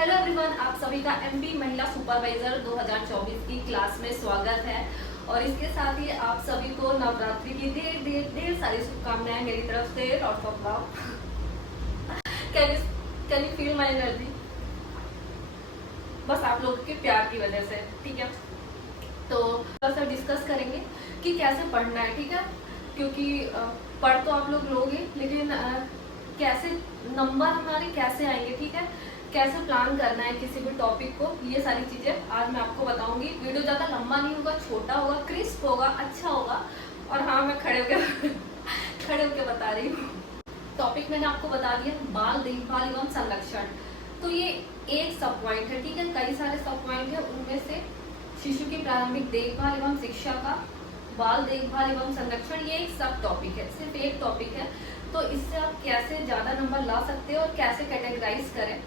Hello everyone, आप सभी का एमपी महिला सुपरवाइजर 2024 की क्लास में स्वागत है। और इसके साथ ही आप सभी को नवरात्रि की ढेर सारी शुभकामनाएं मेरी तरफ से। Lots of love. Can you feel my energy? बस आप लोगों के प्यार की वजह से, ठीक है। तो थोड़ा सा डिस्कस करेंगे कि कैसे पढ़ना है, ठीक है। क्योंकि पढ़ तो आप लोग लोगे, लेकिन कैसे नंबर हमारे कैसे आएंगे, ठीक है। कैसे प्लान करना है किसी भी टॉपिक को, ये सारी चीजें आज मैं आपको बताऊंगी। वीडियो ज्यादा लंबा नहीं होगा, छोटा होगा, क्रिस्प होगा, अच्छा होगा। और हाँ, मैं खड़े होके बता रही हूँ। टॉपिक मैंने आपको बता दिया, बाल देखभाल एवं संरक्षण। तो ये एक सब पॉइंट है, ठीक है। कई सारे सब पॉइंट है, उनमें से शिशु की प्रारंभिक देखभाल एवं शिक्षा का बाल देखभाल एवं संरक्षण, ये एक सब टॉपिक है, सिर्फ एक टॉपिक है। तो इससे आप कैसे ज्यादा नंबर ला सकते हो और कैसे कैटेगराइज करें।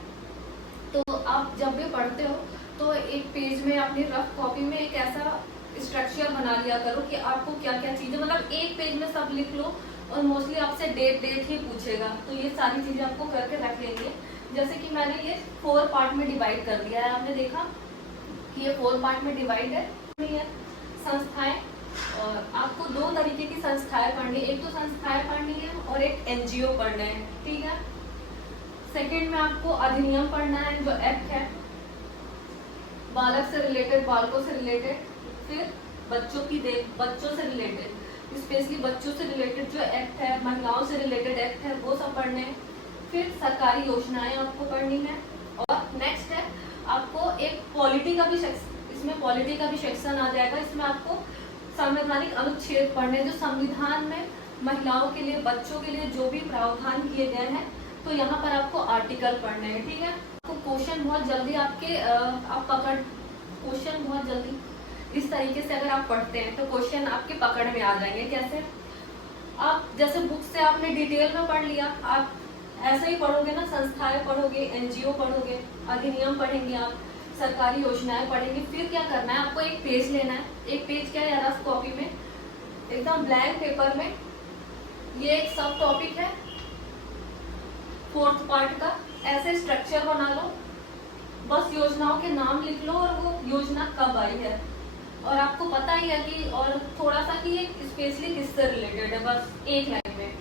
तो आप जब भी पढ़ते हो तो एक पेज में अपनी रफ कॉपी में एक ऐसा स्ट्रक्चर बना लिया करो कि आपको क्या क्या चीजें, मतलब एक पेज में सब लिख लो। और मोस्टली आपसे डेट ही पूछेगा, तो ये सारी चीजें आपको करके रख लेंगे। जैसे कि मैंने ये 4 पार्ट में डिवाइड कर दिया है, आपने देखा कि ये 4 पार्ट में डिवाइड है। संस्थाएं, और आपको 2 तरीके की संस्थाएं पढ़नी है। एक तो संस्थाएं पढ़नी है और एक एनजीओ पढ़ना है, ठीक है। सेकेंड में आपको अधिनियम पढ़ना है, जो एक्ट है, बालक से रिलेटेड, बालकों से रिलेटेड। फिर बच्चों से रिलेटेड, स्पेशली बच्चों से रिलेटेड जो एक्ट है, महिलाओं से रिलेटेड एक्ट है, वो सब पढ़ने हैं। फिर सरकारी योजनाएं आपको पढ़नी है। और नेक्स्ट है आपको एक पॉलिटी का भी इसमें पॉलिटी का भी सेक्शन आ जाएगा। इसमें आपको संवैधानिक अनुच्छेद पढ़ने, जो संविधान में महिलाओं के लिए, बच्चों के लिए जो भी प्रावधान किए गए हैं, तो यहाँ पर आपको आर्टिकल पढ़ने हैं, ठीक है। आपको क्वेश्चन बहुत जल्दी क्वेश्चन बहुत जल्दी इस तरीके से अगर आप पढ़ते हैं तो क्वेश्चन आपके पकड़ में आ जाएंगे। कैसे? आप जैसे बुक से आपने डिटेल में पढ़ लिया, आप ऐसे ही पढ़ोगे ना, संस्थाएं पढ़ोगे, एनजीओ पढ़ोगे, अधिनियम पढ़ेंगे, आप सरकारी योजनाएं पढ़ेंगे। फिर क्या करना है, आपको एक पेज लेना है। एक पेज क्या है, रफ कॉपी में, एकदम ब्लैंक पेपर में, ये एक सब टॉपिक है 4th पार्ट का। ऐसे स्ट्रक्चर बना लो, बस योजनाओं के नाम लिख लो और वो योजना कब आई है, और आपको पता ही है कि, और थोड़ा सा कि ये स्पेशली किससे रिलेटेड है, बस एक लाइन में,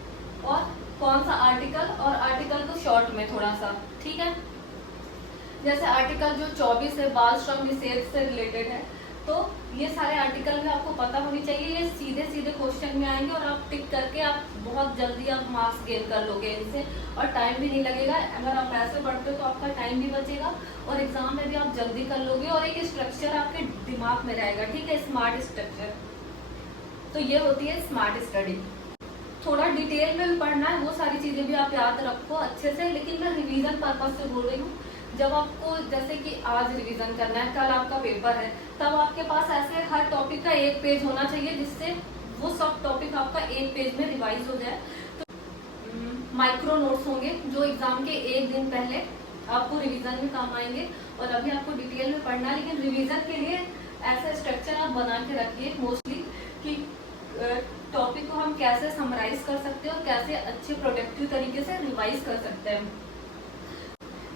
और कौन सा आर्टिकल, और आर्टिकल को शॉर्ट में थोड़ा सा, ठीक है। जैसे आर्टिकल जो 24 है, बाल श्रम निषेध से रिलेटेड है, तो ये सारे आर्टिकल भी आपको पता होनी चाहिए। ये सीधे सीधे क्वेश्चन में आएंगे और आप टिक करके आप बहुत जल्दी आप मार्क्स गेन कर लोगे इनसे, और टाइम भी नहीं लगेगा। अगर आप ऐसे पढ़ते हो तो आपका टाइम भी बचेगा और एग्जाम में भी आप जल्दी कर लोगे, और एक स्ट्रक्चर आपके दिमाग में रहेगा, ठीक है, स्मार्ट स्ट्रक्चर। तो ये होती है स्मार्ट स्टडी। थोड़ा डिटेल में भी पढ़ना है, वो सारी चीजें भी आप याद रखो अच्छे से। लेकिन मैं रिवीजन पर्पज से बोल रही हूँ। जब आपको, जैसे कि आज रिवीजन करना है, कल आपका पेपर है, तब आपके पास ऐसे हर टॉपिक का एक पेज होना चाहिए, जिससे वो सब टॉपिक आपका एक पेज में रिवाइज हो जाए। तो माइक्रो नोट्स होंगे जो एग्जाम के एक दिन पहले आपको रिवीजन में काम आएंगे। और अभी आपको डिटेल में पढ़ना है, लेकिन रिवीजन के लिए ऐसा स्ट्रक्चर आप बना के रखिए मोस्टली, कि टॉपिक को हम कैसे समराइज कर सकते हैं और कैसे अच्छे प्रोडक्टिव तरीके से रिवाइज कर सकते हैं।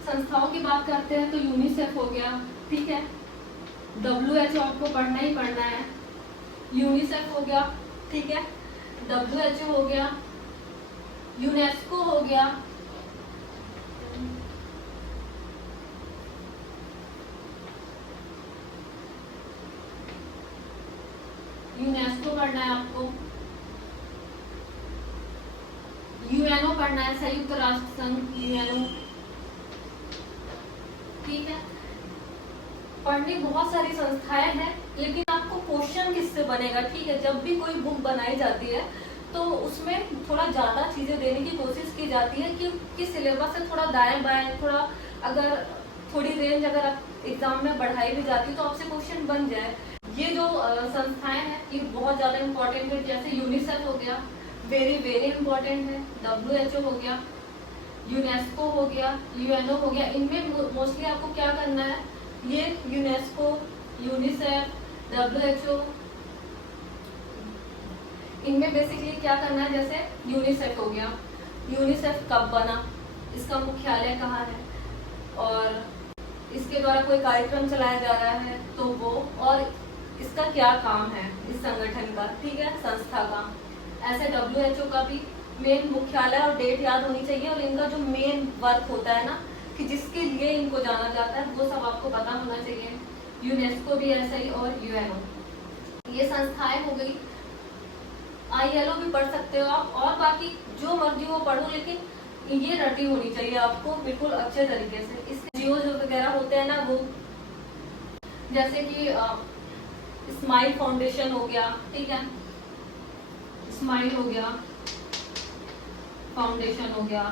संस्थाओं की बात करते हैं तो यूनिसेफ हो गया, ठीक है। WHO आपको पढ़ना ही पढ़ना है। यूनिसेफ हो गया, ठीक है। WHO हो गया, यूनेस्को हो गया, यूनेस्को पढ़ना है आपको। यूएनओ पढ़ना है, संयुक्त राष्ट्र संघ, यूएनओ, ठीक है। पढ़नी बहुत सारी संस्थाएं हैं, लेकिन आपको क्वेश्चन किससे बनेगा, ठीक है। जब भी कोई बुक बनाई जाती है तो उसमें थोड़ा ज्यादा चीजें देने की कोशिश की जाती है, कि सिलेबस से थोड़ा दाएं बाएं, थोड़ा अगर थोड़ी रेंज अगर एग्जाम में बढ़ाई भी जाती है तो आपसे क्वेश्चन बन जाए। ये जो संस्थाएं हैं ये बहुत ज्यादा इंपॉर्टेंट है। जैसे यूनिसेफ हो गया, वेरी वेरी इंपॉर्टेंट है। WHO हो गया, यूनेस्को हो गया, यूएनओ हो गया। इनमें मोस्टली आपको क्या करना है, ये यूनेस्को, यूनिसेफ, WHO, इनमें बेसिकली क्या करना है। जैसे यूनिसेफ हो गया, यूनिसेफ कब बना, इसका मुख्यालय कहाँ है, और इसके द्वारा कोई कार्यक्रम चलाया जा रहा है तो वो, और इसका क्या काम है इस संगठन का, ठीक है, संस्था का। ऐसे WHO का भी मेन मुख्यालय और डेट याद होनी चाहिए, और इनका जो मेन वर्क होता है ना कि जिसके लिए इनको जाना जाता है, वो सब आपको पता होना चाहिए। यूनेस्को भी ऐसा ही, और UNO, ये संस्थाएं हो गई। ILO भी पढ़ सकते हो आप, और बाकी जो मर्जी वो पढ़ो, लेकिन ये रटी होनी चाहिए आपको बिल्कुल अच्छे तरीके से। इसके NGO जो वगैरह होते हैं ना, वो जैसे कि स्माइल फाउंडेशन हो गया, ठीक है, स्माइल हो गया, फाउंडेशन हो गया,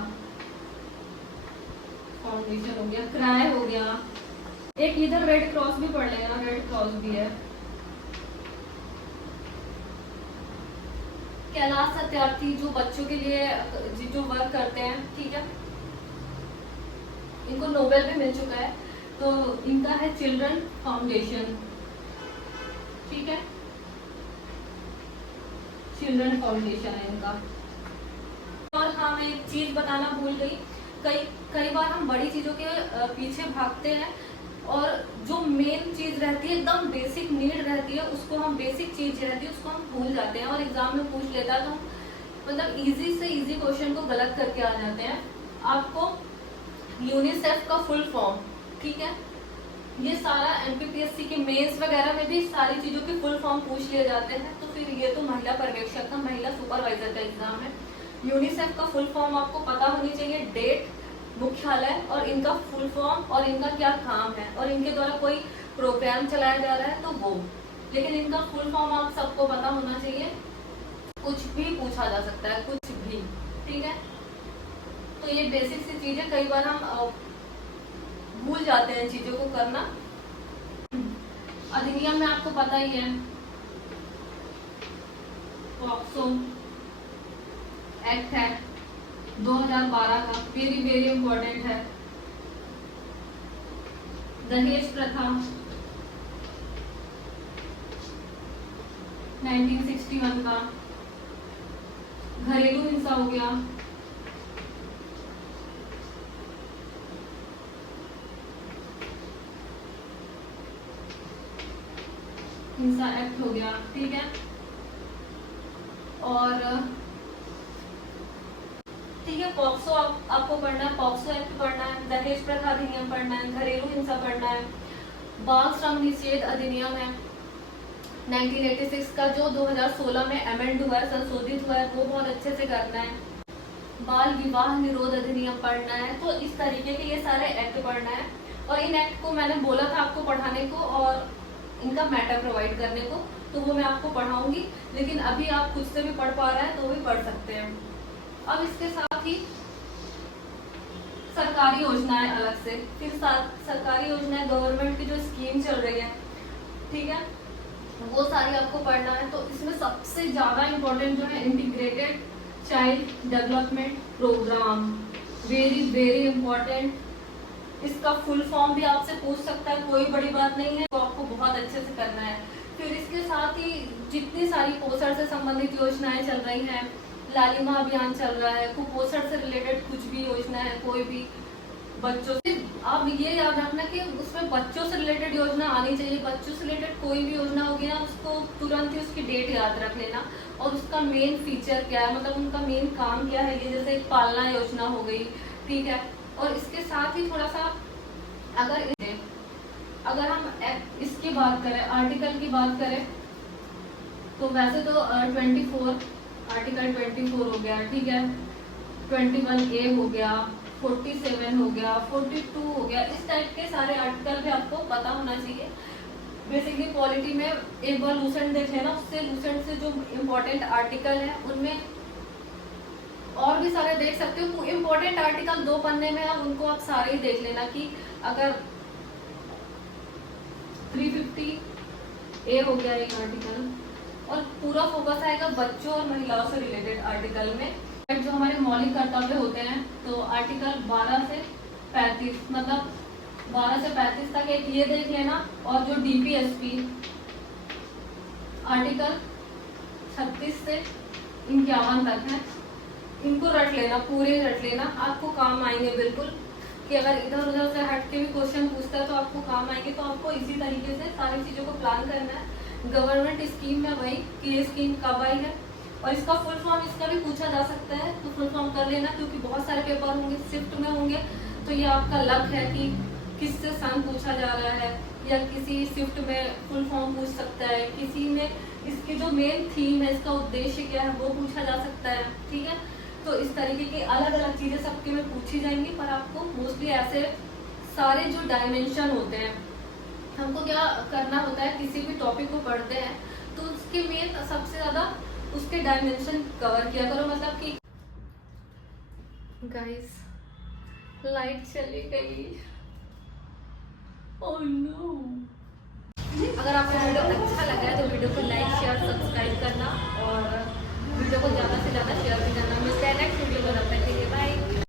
फाउंडेशन हो गया, क्राई हो गया, एक इधर रेड क्रॉस भी पढ़ लेना, रेड क्रॉस भी है। कैलाश सत्यार्थी जो बच्चों के लिए जो वर्क करते हैं, ठीक है, इनको नोबेल भी मिल चुका है, तो इनका है चिल्ड्रन फाउंडेशन, ठीक है, चिल्ड्रन फाउंडेशन है इनका। और हाँ, मैं एक चीज बताना भूल गई, कई बार हम बड़ी चीजों के पीछे भागते हैं, और जो मेन चीज रहती है, एकदम बेसिक नीड रहती है, उसको हम, बेसिक चीज रहती है उसको हम भूल जाते हैं, और एग्जाम में पूछ लेता है तो हम मतलब इजी से इजी क्वेश्चन को गलत करके आ जाते हैं। आपको यूनिसेफ का फुल फॉर्म, ठीक है, ये सारा MPPSC के मेंस वगैरह में भी सारी चीजों के फुल फॉर्म पूछ लिए जाते हैं, तो फिर ये तो महिला पर्यवेक्षक का, महिला सुपरवाइजर का एग्जाम है। यूनिसेफ का फुल फॉर्म आपको पता होनी चाहिए, डेट, मुख्यालय, और इनका फुल फॉर्म, और इनका क्या काम है, और इनके द्वारा कोई प्रोग्राम चलाया जा रहा है तो वो, लेकिन इनका फुल फॉर्म आप सबको पता होना चाहिए। कुछ भी पूछा जा सकता है, कुछ भी, ठीक है। तो ये बेसिक सी चीज है, कई बार हम भूल जाते हैं चीजों को करना। अधिनियम में आपको पता ही है, पॉक्सो एक्ट है 2012 का, वेरी वेरी इंपॉर्टेंट है। दहेज प्रथा 1961 का। घरेलू हिंसा हो गया, हिंसा एक्ट हो गया, ठीक है। और ठीक है, पॉक्सो आपको पढ़ना है, पॉक्सो एक्ट पढ़ना है, दहेज प्रथा अधिनियम पढ़ना है, घरेलू हिंसा पढ़ना है, बाल श्रम निषेध अधिनियम है 1986 का, जो 2016 में अमेंड हुआ है, संशोधित हुआ है, वो बहुत अच्छे से करना है। बाल विवाह निरोध अधिनियम पढ़ना है। तो इस तरीके के ये सारे एक्ट पढ़ना है, और इन एक्ट को मैंने बोला था आपको पढ़ाने को, और इनका मैटर प्रोवाइड करने को, तो वो मैं आपको पढ़ाऊंगी, लेकिन अभी आप खुद से भी पढ़ पा रहे हैं तो भी पढ़ सकते हैं। अब इसके साथ ही सरकारी योजनाएं अलग से, फिर सरकारी योजनाएं, गवर्नमेंट की जो स्कीम चल रही है, ठीक है, वो सारी आपको पढ़ना है। तो इसमें सबसे ज्यादा इम्पोर्टेंट जो है integrated child development program, very very important. इसका फुल फॉर्म भी आपसे पूछ सकता है, कोई बड़ी बात नहीं है, तो आपको बहुत अच्छे से करना है। फिर इसके साथ ही जितनी सारी पोषण से संबंधित योजनाएं चल रही हैं, लालिमा अभियान चल रहा है, कुपोषण से रिलेटेड कुछ भी योजना है, कोई भी बच्चों से, आप ये याद रखना कि उसमें बच्चों से रिलेटेड योजना आनी चाहिए। बच्चों से रिलेटेड कोई भी योजना होगी ना, उसको तुरंत ही उसकी डेट याद रख लेना, और उसका मेन फीचर क्या है, मतलब उनका मेन काम क्या है। ये जैसे एक पालना योजना हो गई, ठीक है। और इसके साथ ही थोड़ा सा अगर हम इसकी बात करें, आर्टिकल की बात करें, तो वैसे तो 24 आर्टिकल 24 हो गया, ठीक है, 21A हो गया, 47 हो गया, 42 हो गया, इस टाइप के सारे आर्टिकल भी आपको पता होना चाहिए। बेसिकली पॉलिटी में एक बार लूसेंट देख लेना, उससे लूसेंट से जो इम्पोर्टेंट आर्टिकल है उनमें और भी सारे देख सकते हो। इम्पोर्टेंट आर्टिकल 2 पन्ने में है, उनको आप सारे ही देख लेना कि अगर 350A हो गया एक आर्टिकल, और पूरा फोकस आएगा बच्चों और महिलाओं से रिलेटेड आर्टिकल में। जो हमारे मौलिक कर्तव्य होते हैं, तो आर्टिकल 12 से 35, मतलब 12 से 35 तक एक ये देख लेना, और जो DPSP आर्टिकल 36 से 51 तक है, इनको रट लेना, पूरे रट लेना, आपको काम आएंगे बिल्कुल। कि अगर इधर उधर से हट के भी क्वेश्चन पूछता है तो आपको काम आएंगे। तो आपको इसी तरीके से सारी चीज़ों को प्लान करना है। गवर्नमेंट स्कीम में वही कि ये स्कीम कब आई है, और इसका फुल फॉर्म इसका भी पूछा जा सकता है, तो फुल फॉर्म कर लेना, क्योंकि बहुत सारे पेपर होंगे, शिफ्ट में होंगे, तो ये आपका लक है कि किससे सन पूछा जा रहा है, या किसी शिफ्ट में फुल फॉर्म पूछ सकता है, किसी में इसकी जो मेन थीम है, इसका उद्देश्य क्या है, वो पूछा जा सकता है। ठीक है, तो इस तरीके की अलग अलग चीज़ें सबके में पूछी जाएंगी, पर आपको मोस्टली ऐसे सारे जो डायमेंशन होते हैं, हमको क्या करना होता है, किसी भी टॉपिक को पढ़ते हैं तो उसके मेन सबसे ज़्यादा उसके डायमेंशन कवर किया करो। मतलब कि गाइस लाइट चली गई, ओह नो। अगर आपको वीडियो अच्छा लगा है तो वीडियो को लाइक शेयर सब्सक्राइब करना, और वीडियो को ज़्यादा से ज़्यादा शेयर भी करना।